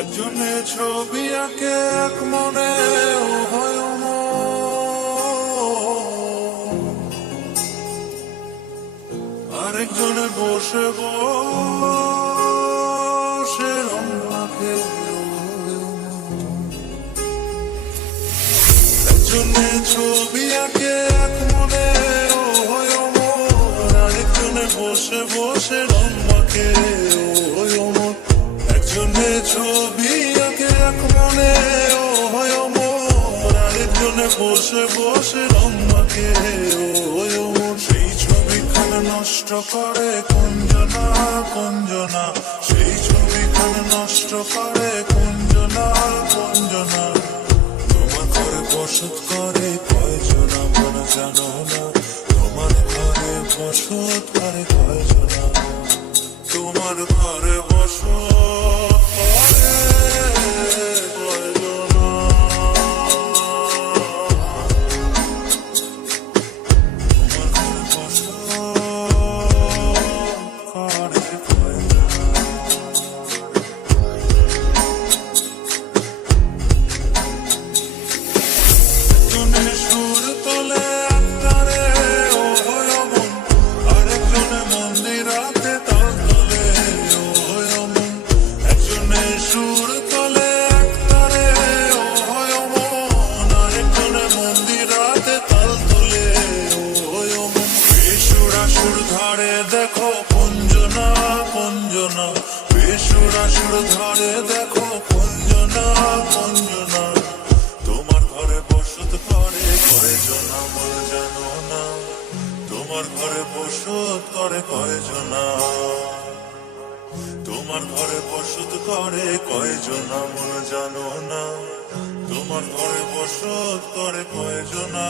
একজনে ছবি আঁকে এক মনে হয় আরেকজনে বসে বসে রং মাখে। একজনে ছবি আঁকে এক মনে হয় আরেকজনে বসে বসে রং মাখে। একজনে ছবি আঁকে এক মনে হয় আরেকজনে বসে বসে রং মাখে। সেই ছবিখানা নষ্ট করে কুঞ্জনা কুঞ্জনা, সেই ছবিখানা নষ্ট করে কুঞ্জনা কুঞ্জনা। তোমার ঘরে বসত করে কয়জনা মন জানো না, তোমার ঘরে বসত করে কয়জনা, তোমার ঘরে বসত করে কয়জনা। দেখো কুঞ্জনা কুঞ্জনা, বেসুরা সুর ধরে দেখো কুঞ্জনা কুঞ্জনা। তোমার ঘরে বসত করে কয়জনা মন জানো না, তোমার ঘরে বসত করে কয়জনা, তোমার ঘরে বসত করে কয়জনা মন জানো না, তোমার ঘরে বসত করে কয়জনা।